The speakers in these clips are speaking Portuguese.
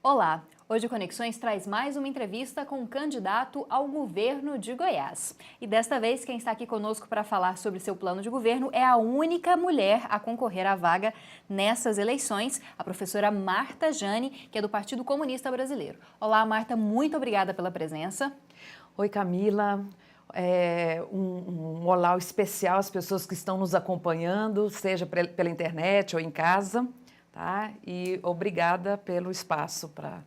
Olá! Hoje o Conexões traz mais uma entrevista com um candidato ao governo de Goiás. E desta vez, quem está aqui conosco para falar sobre seu plano de governo é a única mulher a concorrer à vaga nessas eleições, a professora Marta Jane, que é do Partido Comunista Brasileiro. Olá, Marta, muito obrigada pela presença. Oi, Camila. Um olá especial às pessoas que estão nos acompanhando, seja pela internet ou em casa, tá? E obrigada pelo espaço para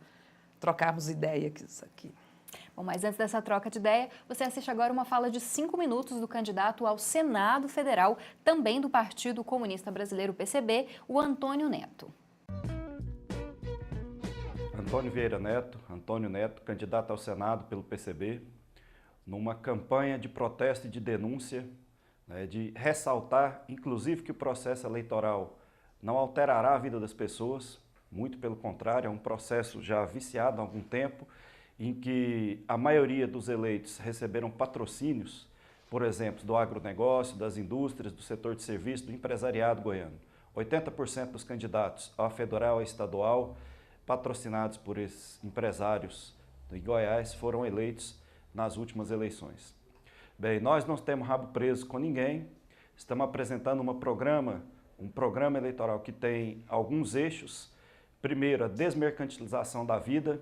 trocarmos ideias aqui. Bom, mas antes dessa troca de ideia, você assiste agora uma fala de 5 minutos do candidato ao Senado Federal, também do Partido Comunista Brasileiro, PCB, o Antônio Neto. Antônio Vieira Neto, Antônio Neto, candidato ao Senado pelo PCB, numa campanha de protesto e de denúncia, de ressaltar, inclusive, que o processo eleitoral não alterará a vida das pessoas, muito pelo contrário, é um processo já viciado há algum tempo, em que a maioria dos eleitos receberam patrocínios, por exemplo, do agronegócio, das indústrias, do setor de serviço, do empresariado goiano. 80% dos candidatos a federal e estadual, patrocinados por esses empresários de Goiás, foram eleitos nas últimas eleições. Bem, nós não temos rabo preso com ninguém, estamos apresentando um programa eleitoral que tem alguns eixos. Primeiro, a desmercantilização da vida.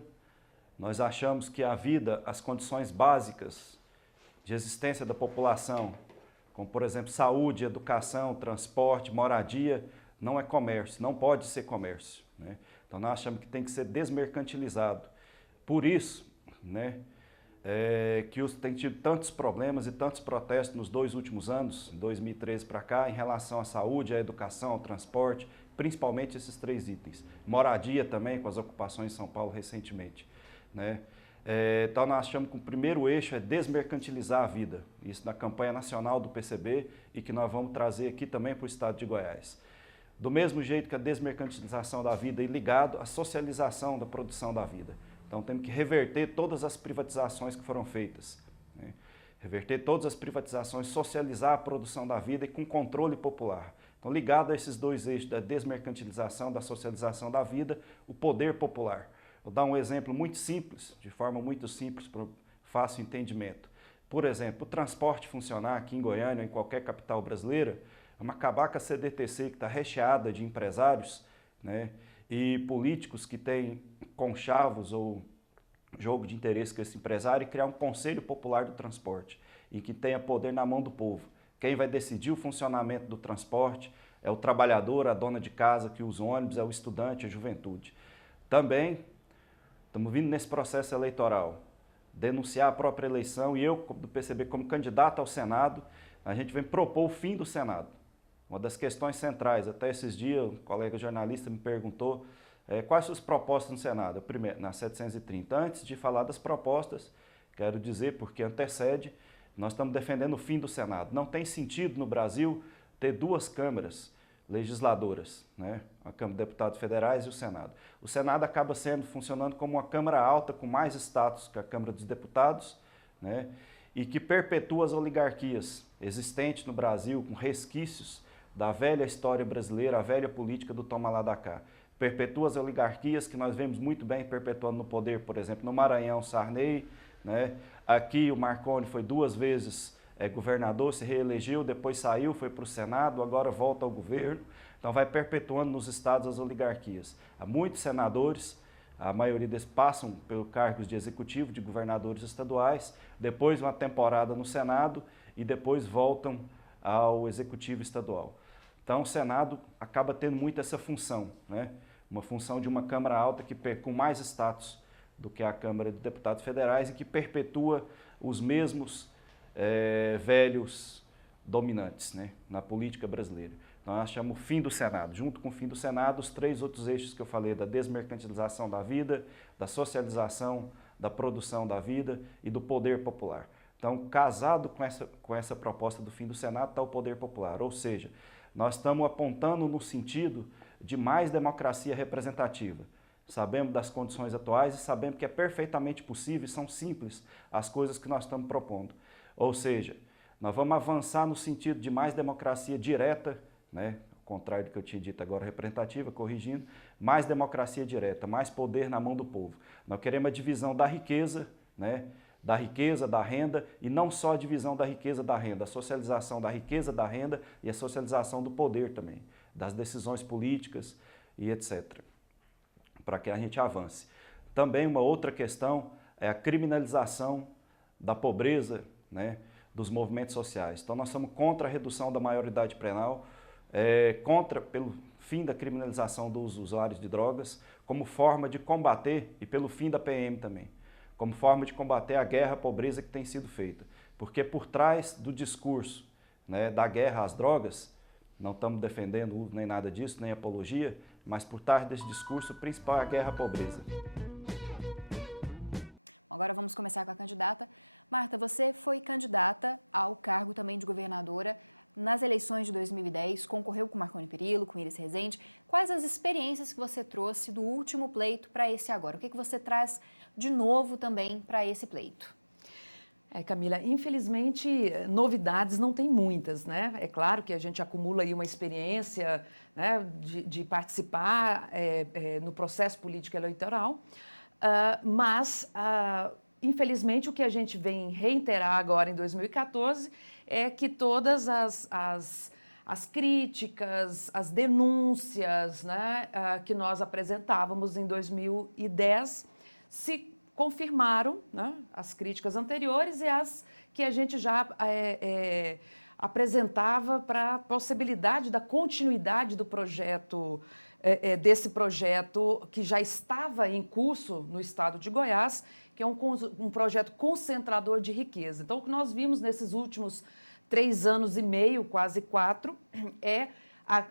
Nós achamos que a vida, as condições básicas de existência da população, como por exemplo saúde, educação, transporte, moradia, não é comércio, não pode ser comércio, né? Então nós achamos que tem que ser desmercantilizado. Por isso, que tem tido tantos problemas e tantos protestos nos 2 últimos anos, 2013 para cá, em relação à saúde, à educação, ao transporte, principalmente esses 3 itens. Moradia também, com as ocupações em São Paulo recentemente, então nós achamos que o primeiro eixo é desmercantilizar a vida, isso na campanha nacional do PCB e que nós vamos trazer aqui também para o estado de Goiás. Do mesmo jeito que a desmercantilização da vida e ligado à socialização da produção da vida. Então temos que reverter todas as privatizações que foram feitas, reverter todas as privatizações, socializar a produção da vida e com controle popular. Então ligado a esses 2 eixos da desmercantilização, da socialização da vida, o poder popular. Vou dar um exemplo muito simples, de forma muito simples, para fácil entendimento. Por exemplo, o transporte funcionar aqui em Goiânia ou em qualquer capital brasileira, vamos acabar com a CDTC que está recheada de empresários, e políticos que têm conchavos ou jogo de interesse com esse empresário e criar um conselho popular do transporte e que tenha poder na mão do povo. Quem vai decidir o funcionamento do transporte é o trabalhador, a dona de casa que usa ônibus, é o estudante, a juventude. Também estamos vindo nesse processo eleitoral, denunciar a própria eleição e eu, do PCB, como candidato ao Senado, a gente vem propor o fim do Senado. Uma das questões centrais, até esses dias, um colega jornalista me perguntou quais suas propostas no Senado, primeiro, na 730. Antes de falar das propostas, quero dizer, porque antecede, nós estamos defendendo o fim do Senado. Não tem sentido no Brasil ter 2 câmaras legisladoras, a Câmara de Deputados Federais e o Senado. O Senado acaba funcionando como uma Câmara alta, com mais status que a Câmara dos Deputados, e que perpetua as oligarquias existentes no Brasil, com resquícios da velha história brasileira, a velha política do toma lá da cá. Perpetua as oligarquias que nós vemos muito bem perpetuando no poder, por exemplo, no Maranhão, Sarney, aqui o Marconi foi 2 vezes governador, se reelegeu, depois saiu, foi para o Senado, agora volta ao governo, então vai perpetuando nos estados as oligarquias. Há muitos senadores, a maioria deles passam pelos cargos de executivo, de governadores estaduais, depois uma temporada no Senado e depois voltam ao executivo estadual. Então o Senado acaba tendo muito essa função, uma função de uma Câmara alta que com mais status do que a Câmara de Deputados Federais e que perpetua os mesmos velhos dominantes, na política brasileira. Então nós chamamos o fim do Senado. Junto com o fim do Senado, os 3 outros eixos que eu falei, da desmercantilização da vida, da socialização da produção da vida e do poder popular. Então, casado com essa proposta do fim do Senado, está o poder popular, ou seja, nós estamos apontando no sentido de mais democracia representativa. Sabemos das condições atuais e sabemos que é perfeitamente possível e são simples as coisas que nós estamos propondo. Ou seja, nós vamos avançar no sentido de mais democracia direta, contrário do que eu tinha dito agora, representativa, corrigindo, mais democracia direta, mais poder na mão do povo. Nós queremos a divisão da riqueza, né? Da riqueza, da renda, e não só a divisão da riqueza, da renda, a socialização da riqueza, da renda e a socialização do poder também, das decisões políticas e etc., para que a gente avance. Também uma outra questão é a criminalização da pobreza, né, dos movimentos sociais. Então nós somos contra a redução da maioridade penal, pelo fim da criminalização dos usuários de drogas, como forma de combater, e pelo fim da PM também, como forma de combater a guerra à pobreza que tem sido feita. Porque por trás do discurso, né, da guerra às drogas, não estamos defendendo uso nem nada disso, nem apologia, mas por trás desse discurso, o principal é a guerra à pobreza. Agora vamos começar com a candidata. Marta, você foi candidata ao cargo também de governadora nas eleições de 2010, concorreu com Marconi Perillo, com Iris Rezende. Quais as experiências que você trouxe do último pleito para esse agora? O que você traz de novo também para esse pleito? Camila, infelizmente, novidades não tem muitas, né? É claro que a gente acumula aí uma experiência, né, de participar no processo político eleitoral, mas, infelizmente, o que a gente vem reiterar agora em 2014 é que todas as críticas, as denúncias, né, que nós apresentávamos em 2010 se confirmaram, né, as críticas anteriores e as que a gente já apresentava para a possibilidade da continuidade do projeto, desse projeto que já estava em curso no estado de Goiás, que é um projeto concentrador de riqueza. Então, o que nós vimos nesses últimos 3 anos e meio, quase 4, é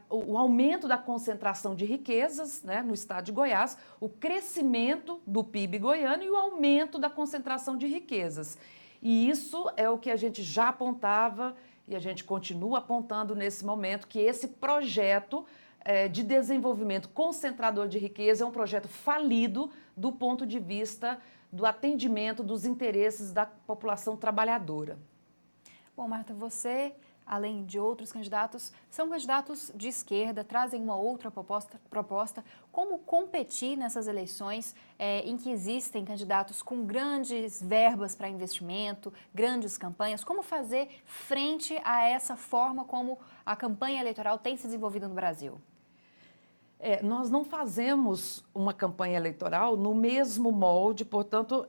o aumento da concentração de riquezas, né, no estado de Goiás, o crescimento do PIB goiano e o aumento da concentração de riquezas. E isso é o que a gente já apontava e a gente continua apontando nesse momento, que esse projeto de desenvolvimento concentrador de riqueza é um projeto falido do ponto de vista do atendimento dos interesses da população trabalhadora. Bom, Marta, você, além de outros candidatos, são candidatos de esquerda, trazem uma outra proposta. Como competir nessas eleições em que existem candidatos com grandes verbas para investimento, grandes campanhas? Como fazer frente a essa forma como a campanha eleitoral tem se desenvolvido no Brasil? Nós não fazemos uma campanha eleitoral no mesmo molde, portanto,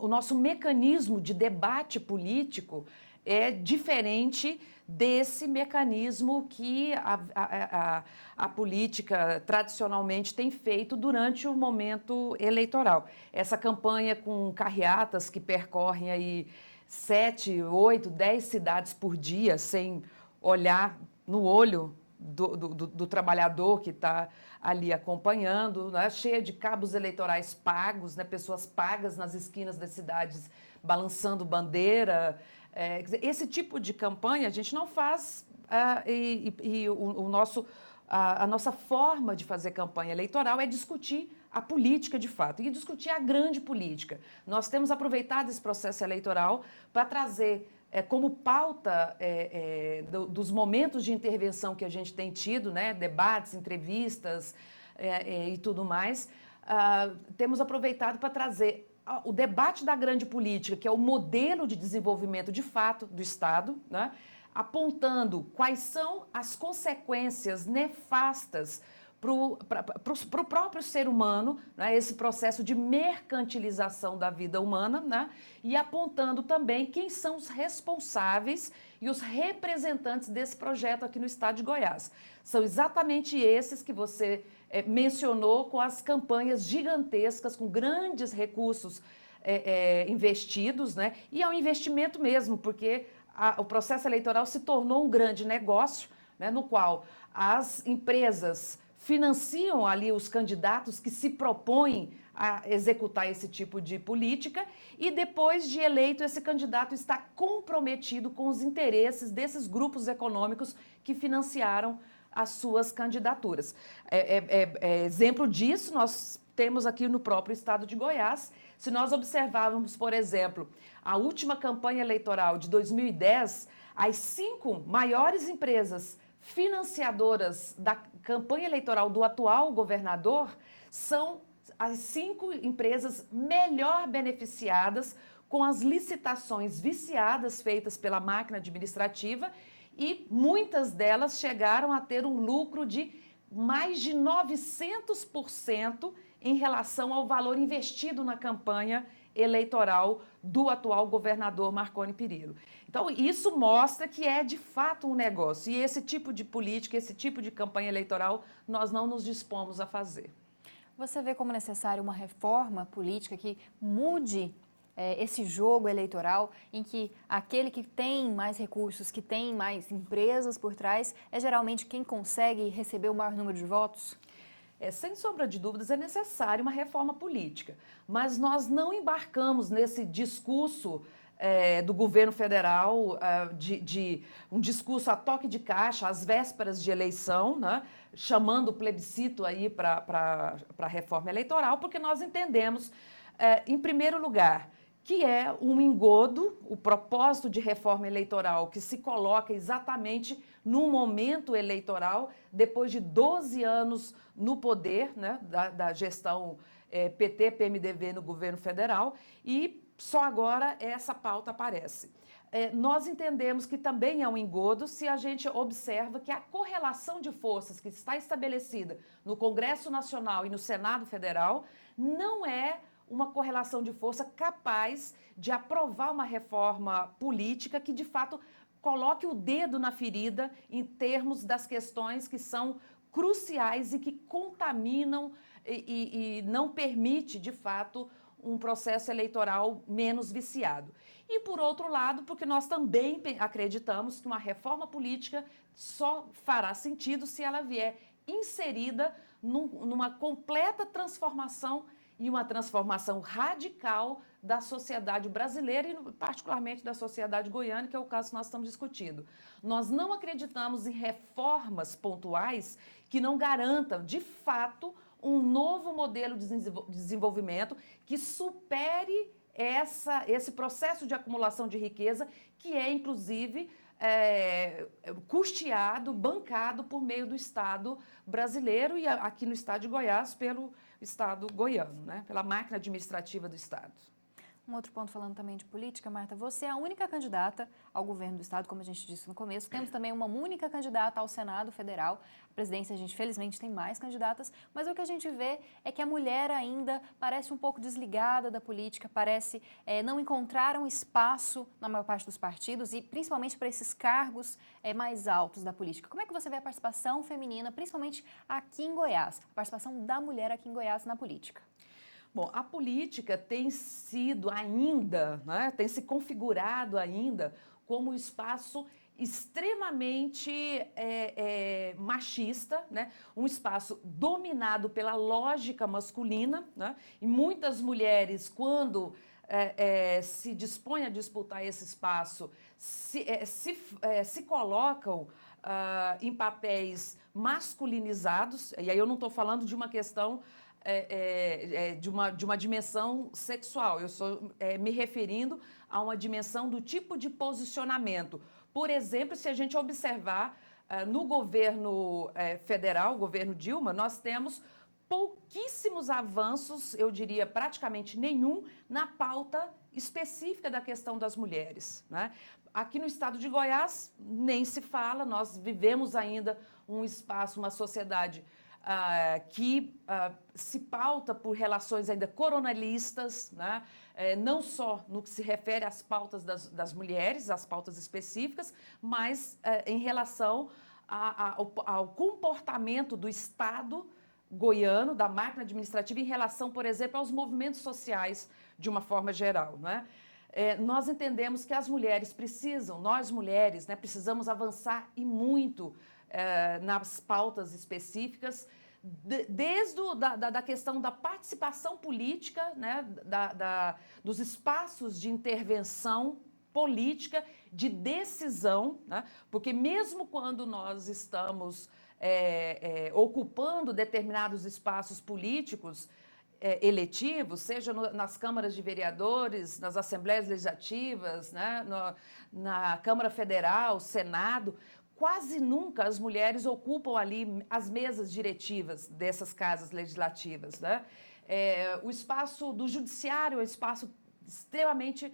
o nosso mecanismo de debate político é diferente desse mecanismo que a política tradicionalmente tem feito durante o momento eleitoral. Essa campanha com carreatas que percorrem aí 7, 8, 10 cidades por dia, sem olhar no olho do trabalhador que está ali acompanhando, né? Cheia de cabos eleitorais pagos, né? Pessoas pagas nas esquinas das cidades balançando bandeira. Quer dizer, esse tipo de campanha a gente não faz, a nossa forma de fazer campanha eleitoral é discutir a política de fato e discutir a grande política. Nós temos aproveitado esse processo eleitoral para trazer como pauta dos momentos de intervenção que a gente tem tido, né, debates, entrevistas e tudo mais, temos aproveitado para trazer o debate da grande política, que é o modelo de desenvolvimento de fato do Estado, né, apontando quais são as consequências nefastas para o próprio ser humano, né, esse processo de mercantilização da vida humana, né, e apontando também quem são os responsáveis e os representantes desse projeto aqui no estado de Goiás. São exatamente esses que você mencionou, com as campanhas gigantescas, com grandes recursos investidos, né, e é um investimento mesmo, porque o processo eleitoral se tornou um grande negócio, né, no qual as empresas financiam ali os candidatos que se propõem a executar esse tipo de política e depois de eleito esse candidato está comprometido com os interesses desses grupos econômicos que financiaram as suas candidaturas. Exemplo disso nós temos aqui no próprio estado de Goiás. Se nós observarmos, por exemplo, a última campanha eleitoral de 2010, as 5 maiores empresas financiadoras da campanha eleitoral do atual governador são as 5 empresas melhor beneficiadas com as licitações viciadas feitas pela máquina administrativa, e muitas delas chegaram a ter um lucro de mais de 900% em relação ao valor investido na campanha eleitoral do atual governador Marconi Perillo. Então, isso mostra que é de fato um negócio, e esse tipo de política, esse tipo de campanha eleitoral, nós não nos dispomos a fazer. Você vê como necessária uma reforma política que mude esse jogo eleitoral, em que aquele que tem mais recursos, que tem mais empresas por trás, é geralmente quem consegue receber o maior número de votos? Sem sombra de dúvidas, é necessária uma reforma política, mas nós não embarcamos nesse discurso do governo federal, de um discurso a toque de caixa, às vésperas de eleição, né, chamando o plebiscito aí para a reforma eleitoral, porque nós entendemos, em primeiro lugar, que é um engodo, o propósito de reforma eleitoral que se coloca exatamente no momento eleitoral, depois de 12 anos no poder, né, da gestão PT-PMDB no governo federal, e só agora essa pauta aparece. Nós entendemos que também é um engodo se a gente observa que a correlação de forças que está estabelecida no Congresso Nacional e no Senado Federal não é uma correlação de força capaz de aprovar uma reforma política que, de fato, coloque o dedo na ferida em termos das questões que são cruciais e que contaminam e não permite, de fato, um processo eleitoral menos viciado. E, por outro lado, porque nós também acreditamos que uma reforma política só fará sentido se ela vier inserida numa completa transformação, e uma transformação radical da sociedade brasileira e particularmente da sociedade goiana, que é o caso que nós estamos discutindo. Nós não acreditamos em reformas pontuais que não garantam, de fato, um novo modelo de desenvolvimento que supere esse processo de acumulação de riqueza, que é, inclusive, custeado, bancado por meio do Estado brasileiro e aqui no Estado de Goiás pelo Estado goiano, né? Pela máquina administrativa do Estado. Um outro ponto falando também de política, Marta, você é a única candidata ao governo do Estado, como a gente disse no começo. Temos também uma única candidata ao Senado Federal. A presidência, a gente felizmente tem mais candidatas, mas o que a gente vê é que a mulher ainda parece um pouco desligada da política, parece não encontrar um espaço na maior parte dos partidos e principalmente para esses cargos mais altos da política. Como é que você vê a participação feminina, principalmente aqui em Goiás, a participação da mulher aqui em Goiás na política? Bom, a política tem sido ainda, né, tem se configurado ainda como um espaço extremamente machista, né, um espaço dominado pela lógica masculina, né, e muitas mulheres, quando se dispõem a disputar esse espaço, se colocam em papéis masculinizados, e aí eu não estou falando de uma questão de uma dimensão sexual, eu estou me referindo a uma dimensão do tipo de posicionamento. Por exemplo, se a gente observar no governo federal, governo Dilma, nós temos pouquíssimos avanços, eu diria praticamente nenhum, na pauta específica da questão das mulheres, né? Aqui no estado de Goiás nem se fala, nós vivemos ainda um espaço, uma sociedade que se pauta por relações ainda coronelistas, né? Não só no que se refere às pautas das mulheres, às pautas específicas, mas em relação ao comportamento do Estado goiano, da máquina administrativa, em relação, por exemplo, aos movimentos sociais de uma forma geral, né? Nós entendemos que as mulheres precisam, nós mulheres, né, precisamos avançar e muito nas pautas específicas, desde da questão da participação política, né, dos espaços de intervenção política, de decisão, né, porque mesmo quando nós estamos ocupando determinados espaços políticos eletivos, seja nas câmaras de vereadores, nas assembleias legislativas, né, na Câmara Federal, Senado, quase nunca as mulheres ocupam ali as mesas diretivas dessas casas legislativas, né? O espaço do judiciário é um espaço extremamente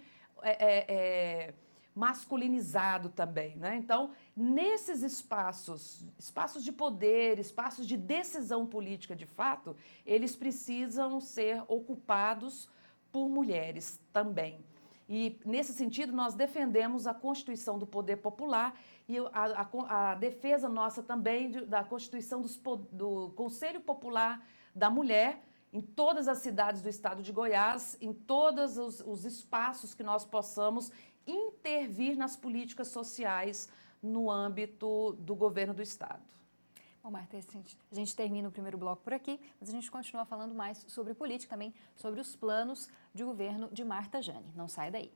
masculinizado também, né? Então, nesses espaços de poder, espaços de decisão política de fato, eles precisam ser ocupados por mulheres também. E, nesse sentido, nós defendemos a Constituição do Poder Popular e a defesa nossa também da Constituição do Conselho Popular da Mulher, em todas as cidades do estado de Goiás, em todos os espaços que nós possamos intervir nas políticas sociais no âmbito do governo do estado. Bom, Marta, a gente termina o primeiro bloco por aqui, mas a gente continua falando mais sobre política também, sobre os planos de governo de Marta Jane. Não sai daí.